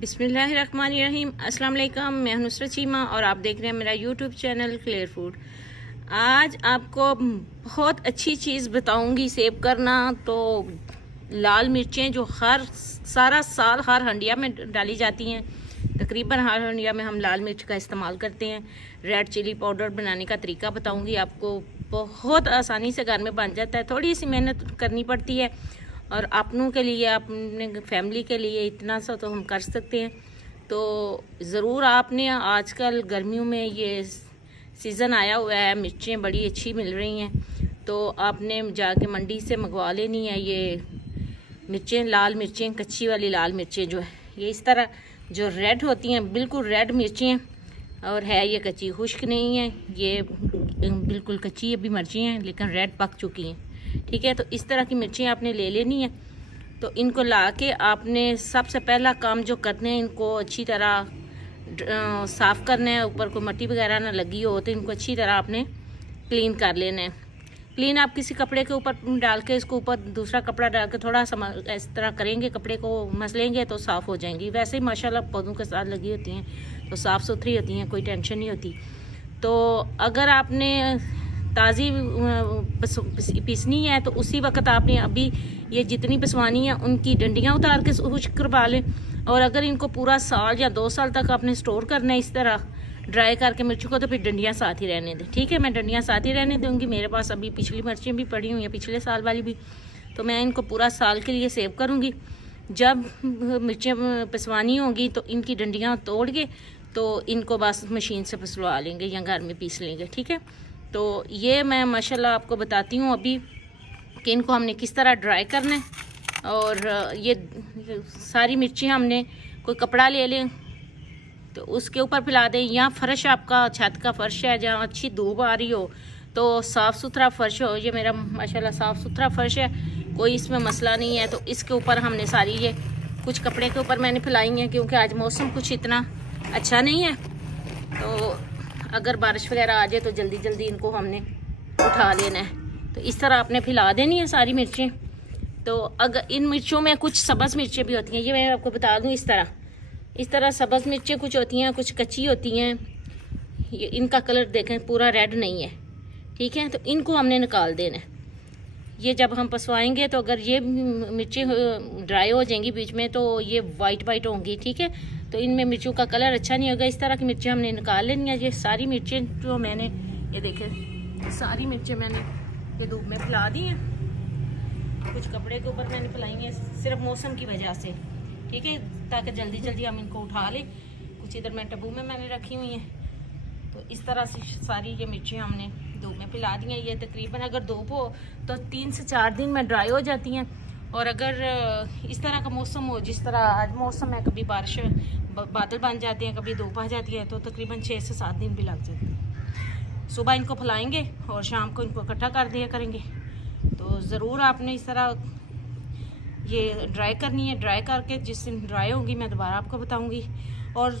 बिस्मिल्लाहिर्रहमानिर्रहीम। अस्सलाम वालेकुम। मैं हूं नुसरत चीमा और आप देख रहे हैं मेरा यूट्यूब चैनल क्लियर फूड। आज आपको बहुत अच्छी चीज़ बताऊंगी सेव करना। तो लाल मिर्चें जो सारा साल हर हंडिया में डाली जाती हैं, तकरीबन हर हंडिया में हम लाल मिर्च का इस्तेमाल करते हैं। रेड चिली पाउडर बनाने का तरीका बताऊंगी आपको, बहुत आसानी से घर में बन जाता है। थोड़ी सी मेहनत करनी पड़ती है और अपनों के लिए, अपने फैमिली के लिए इतना सा तो हम कर सकते हैं। तो ज़रूर आपने, आजकल गर्मियों में ये सीज़न आया हुआ है, मिर्चें बड़ी अच्छी मिल रही हैं, तो आपने जाके मंडी से मंगवा लेनी है ये मिर्चें, लाल मिर्चें, कच्ची वाली लाल मिर्चें जो है ये इस तरह जो रेड होती हैं, बिल्कुल रेड मिर्चें, और है ये कच्ची, खुश्क नहीं है, ये बिल्कुल कच्ची अभी मिर्ची हैं लेकिन रेड पक चुकी हैं। ठीक है, तो इस तरह की मिर्चें आपने ले लेनी है। तो इनको ला के आपने सबसे पहला काम जो करने हैं, इनको अच्छी तरह साफ़ करना है, ऊपर कोई मिट्टी वगैरह ना लगी हो तो इनको अच्छी तरह आपने क्लीन कर लेना है। क्लीन आप किसी कपड़े के ऊपर डाल के, इसको ऊपर दूसरा कपड़ा डाल के थोड़ा सा इस तरह करेंगे, कपड़े को मसलेंगे तो साफ़ हो जाएंगी। वैसे ही माशाल्लाह पौधों के साथ लगी होती हैं तो साफ़ सुथरी होती हैं, कोई टेंशन नहीं होती। तो अगर आपने ताज़ी पीसनी है तो उसी वक्त आपने अभी ये जितनी पिसवानी है उनकी डंडियाँ उतार के खुश्क करवा लें। और अगर इनको पूरा साल या 2 साल तक आपने स्टोर करना है इस तरह ड्राई करके मिर्ची को, तो फिर डंडियाँ साथ ही रहने दें। ठीक है, मैं डंडियाँ साथ ही रहने दूँगी। मेरे पास अभी पिछली मिर्चें भी पड़ी हुई हैं, पिछले साल वाली भी, तो मैं इनको पूरा साल के लिए सेव करूँगी। जब मिर्चें पिसवानी होंगी तो इनकी डंडियाँ तोड़ के तो इनको बस मशीन से पिसवा लेंगे या घर में पीस लेंगे। ठीक है, तो ये मैं माशाल्लाह आपको बताती हूँ अभी कि इनको हमने किस तरह ड्राई करना है। और ये सारी मिर्ची हमने कोई कपड़ा ले लें तो उसके ऊपर फैला दें, या फर्श आपका छत का फर्श है जहाँ अच्छी धूप आ रही हो तो साफ़ सुथरा फर्श हो। ये मेरा माशाल्लाह साफ़ सुथरा फर्श है, कोई इसमें मसला नहीं है। तो इसके ऊपर हमने सारी ये कुछ कपड़े के ऊपर मैंने फैलाई हैं, क्योंकि आज मौसम कुछ इतना अच्छा नहीं है, तो अगर बारिश वगैरह आ जाए तो जल्दी जल्दी इनको हमने उठा लेना है। तो इस तरह आपने फैला देनी है सारी मिर्चें। तो अगर इन मिर्चों में कुछ सब्ज़ मिर्चें भी होती हैं, ये मैं आपको बता दूं, इस तरह सब्ज़ मिर्चें कुछ होती हैं, कुछ कच्ची होती हैं। ये इनका कलर देखें पूरा रेड नहीं है। ठीक है, तो इनको हमने निकाल देना है। ये जब हम पसवाएंगे तो अगर ये मिर्चें ड्राई हो जाएंगी बीच में तो ये वाइट वाइट होंगी। ठीक है, तो इनमें मिर्चों का कलर अच्छा नहीं होगा। इस तरह की मिर्चें हमने निकाल लेनी है। ये सारी मिर्चें जो मैंने, ये देखें, सारी मिर्चें मैंने ये धूप में फैला दी हैं, कुछ कपड़े के ऊपर मैंने फैलाई हैं सिर्फ मौसम की वजह से। ठीक है, ताकि जल्दी जल्दी हम इनको उठा लें। कुछ इधर मैं टब्बू में मैंने रखी हुई हैं। तो इस तरह से सारी ये मिर्चें हमने धूप में फैला दी हैं। ये तकरीबन अगर धूप हो तो 3 से 4 दिन में ड्राई हो जाती हैं। और अगर इस तरह का मौसम हो, जिस तरह आज मौसम है, कभी बारिश, बादल बन जाते हैं, कभी धूप आ जाती है, तो तकरीबन 6 से 7 दिन भी लग जाते हैं। सुबह इनको फैलाएंगे और शाम को इनको इकट्ठा कर दिया करेंगे। तो ज़रूर आपने इस तरह ये ड्राई करनी है। ड्राई करके जिस दिन ड्राई होगी मैं दोबारा आपको बताऊँगी। और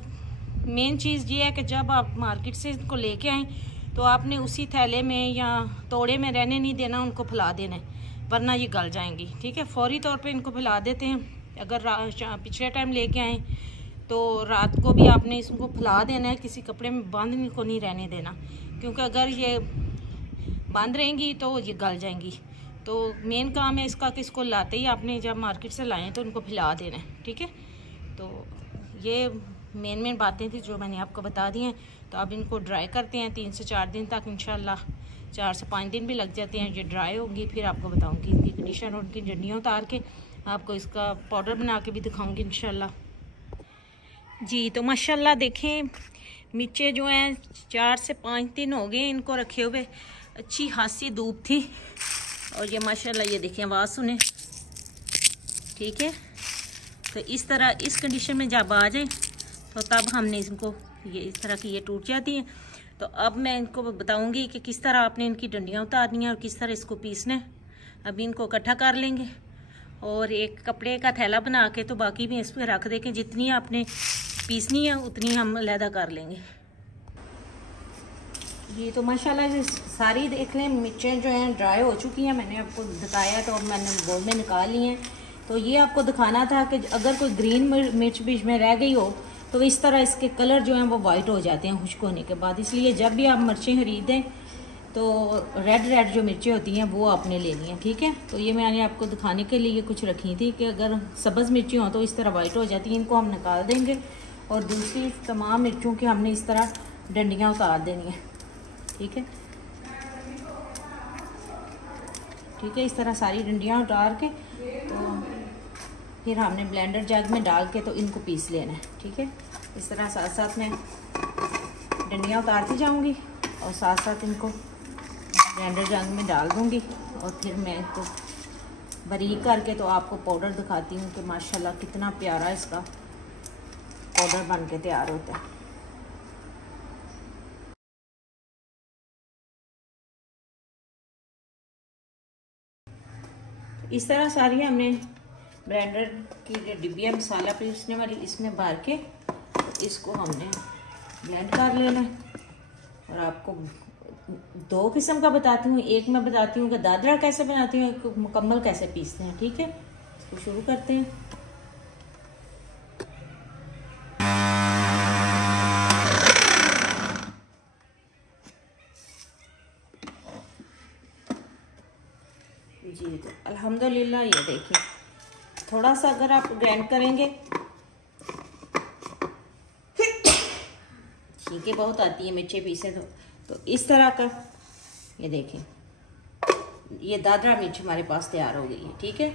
मेन चीज़ ये है कि जब आप मार्केट से इनको लेके आएँ तो आपने उसी थैले में या तोड़े में रहने नहीं देना, उनको फैला देना है, वरना ये गल जाएंगी। ठीक है, फौरी तौर पे इनको फैला देते हैं। अगर पिछले टाइम लेके आए तो रात को भी आपने इसको फैला देना है, किसी कपड़े में बंद इनको नहीं रहने देना, क्योंकि अगर ये बंद रहेंगी तो ये गल जाएंगी। तो मेन काम है इसका कि इसको लाते ही आपने जब मार्केट से लाएँ तो इनको फैला देना है। ठीक है, तो ये मेन बातें थी जो मैंने आपको बता दी हैं। तो अब इनको ड्राई करते हैं 3 से 4 दिन तक, इंशाल्लाह 4 से 5 दिन भी लग जाते हैं। ये ड्राई होंगी फिर आपको बताऊंगी इनकी कंडीशन, और उनकी डंडियाँ उतार के आपको इसका पाउडर बना के भी दिखाऊंगी इंशाल्लाह जी। तो माशाल्लाह देखें, मिर्चें जो हैं 4 से 5 दिन हो गए इनको रखे हुए, अच्छी खासी धूप थी, और ये माशाल्लाह ये देखें, आवाज़ सुने। ठीक है, तो इस तरह इस कंडीशन में जब आ जाए तो तब हमने इनको, ये इस तरह की ये टूट जाती हैं। तो अब मैं इनको बताऊंगी कि किस तरह आपने इनकी डंडियाँ उतारनी है और किस तरह इसको पीसना है। अभी इनको इकट्ठा कर लेंगे और एक कपड़े का थैला बना के तो बाकी भी इस पर रख दे के जितनी आपने पीसनी है उतनी हम अलहदा कर लेंगे। ये तो माशाल्लाह सारी देख लें मिर्चें जो हैं ड्राई हो चुकी हैं, मैंने आपको बताया, तो अब मैंने बोल में निकाल ली हैं। तो ये आपको दिखाना था कि अगर कोई ग्रीन मिर्च बीच में रह गई हो तो इस तरह इसके कलर जो हैं वो वाइट हो जाते हैं खुश्क होने के बाद। इसलिए जब भी आप मिर्चें खरीदें तो रेड जो मिर्चें होती हैं वो आपने लेनी है, ठीक है। तो ये मैंने आपको दिखाने के लिए कुछ रखी थी कि अगर सब्ज़ मिर्ची हो तो इस तरह वाइट हो जाती हैं, इनको हम निकाल देंगे और दूसरी तमाम मिर्चों की हमने इस तरह डंडियाँ उतार देनी है, ठीक है। ठीक है, इस तरह सारी डंडियाँ उतार के तो फिर हमने ब्लेंडर जग में डाल के तो इनको पीस लेना है, ठीक है। इस तरह साथ साथ मैं डंडियाँ उतारती जाऊंगी और साथ साथ इनको ब्लेंडर जग में डाल दूंगी और फिर मैं इनको बारीक करके तो आपको पाउडर दिखाती हूँ कि माशाल्लाह कितना प्यारा इसका पाउडर बन के तैयार होता है। इस तरह सारी हमने ब्लेंडर की जो डिब्बी है मसाला पीसने वाली इसमें भर के इसको हमने ब्लेंड कर लेना है। और आपको दो किस्म का बताती हूँ, एक मैं बताती हूँ कि दादरा कैसे बनाती हूँ, एक मुकम्मल कैसे पीसते हैं, ठीक है। इसको शुरू करते हैं। जी तो अल्हम्दुलिल्लाह ये देखिए थोड़ा सा अगर आप ग्राइंड करेंगे छींके बहुत आती है मिर्चे पीसे तो इस तरह का ये देखें ये दादरा मिर्च हमारे पास तैयार हो गई है, ठीक है।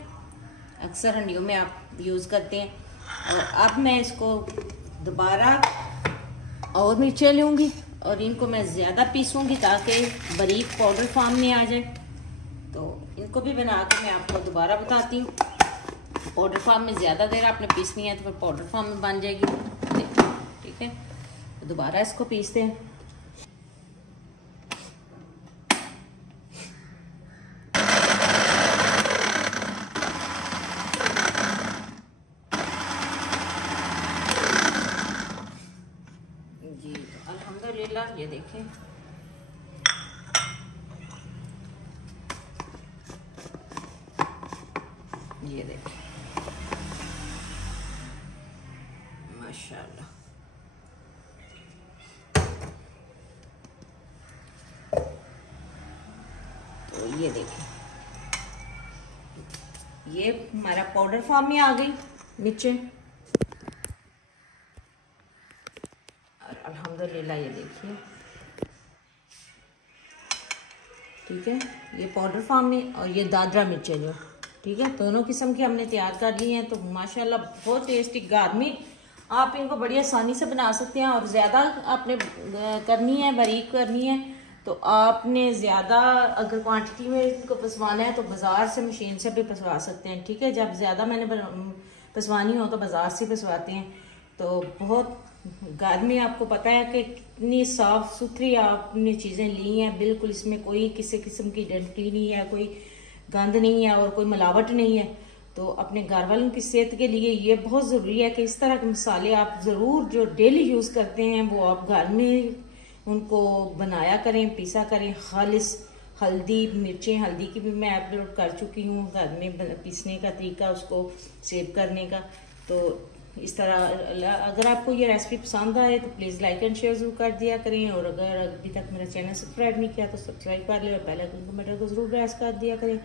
अक्सर हंडियों में आप यूज़ करते हैं। और अब मैं इसको दोबारा और मिर्चें लूँगी और इनको मैं ज़्यादा पीसूँगी ताकि बारीक पाउडर फॉर्म में आ जाए। तो इनको भी बना के मैं आपको दोबारा बताती हूँ। पाउडर फॉर्म में ज़्यादा देर आपने पीसनी है तो फिर पाउडर फॉर्म में बन जाएगी, ठीक है। तो दोबारा इसको पीसते हैं। जी तो अल्हम्दुलिल्लाह ये देखें ये देखें माशाल्लाह। तो ये देखें ये हमारा पाउडर फॉर्म में आ गई मिर्चें और अल्हम्दुलिल्लाह ये देखिए, ठीक है। ये पाउडर फॉर्म में और ये दादरा मिर्चें जो, ठीक है, दोनों किस्म की हमने तैयार कर ली हैं। तो माशाल्लाह बहुत टेस्टी घर में आप इनको बड़ी आसानी से बना सकते हैं। और ज़्यादा आपने करनी है, बारीक करनी है तो आपने ज़्यादा अगर क्वांटिटी में इनको पसवाना है तो बाज़ार से मशीन से भी पसवा सकते हैं, ठीक है। जब ज़्यादा मैंने पसवानी हो तो बाज़ार से पसवाते हैं। तो बहुत घर में आपको पता है कि कितनी साफ़ सुथरी आपने चीज़ें ली हैं, बिल्कुल इसमें कोई किसी किस्म की डंटी नहीं है, कोई गंद नहीं है और कोई मिलावट नहीं है। तो अपने घर वालों की सेहत के लिए ये बहुत ज़रूरी है कि इस तरह के मसाले आप ज़रूर जो डेली यूज़ करते हैं वो आप घर में उनको बनाया करें, पीसा करें। खालिस हल्दी मिर्चें, हल्दी की भी मैं अपलोड कर चुकी हूँ घर में पीसने का तरीका, उसको सेव करने का। तो इस तरह अगर आपको ये रेसिपी पसंद आए तो प्लीज़ लाइक एंड शेयर जरूर कर दिया करें। और अगर अभी तक मेरा चैनल सब्सक्राइब नहीं किया तो सब्सक्राइब कर ले और बेल आइकन को बटन को जरूर प्रेस कर दिया करें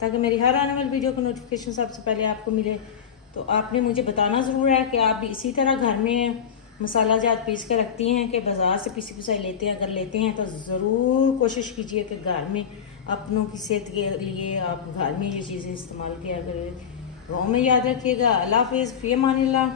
ताकि मेरी हर आने वाली वीडियो का नोटिफिकेशन सबसे पहले आपको मिले। तो आपने मुझे बताना ज़रूर है कि आप भी इसी तरह घर में मसाला जात पीस कर रखती हैं कि बाज़ार से पीसी पिसाई लेते हैं। अगर लेते हैं तो ज़रूर कोशिश कीजिए कि घर में अपनों की सेहत के लिए आप घर में ये चीज़ें इस्तेमाल किया करें। दुआ में याद रखिएगा। अल्लाह हाफ़िज़, फ़ी अमानिल्लाह।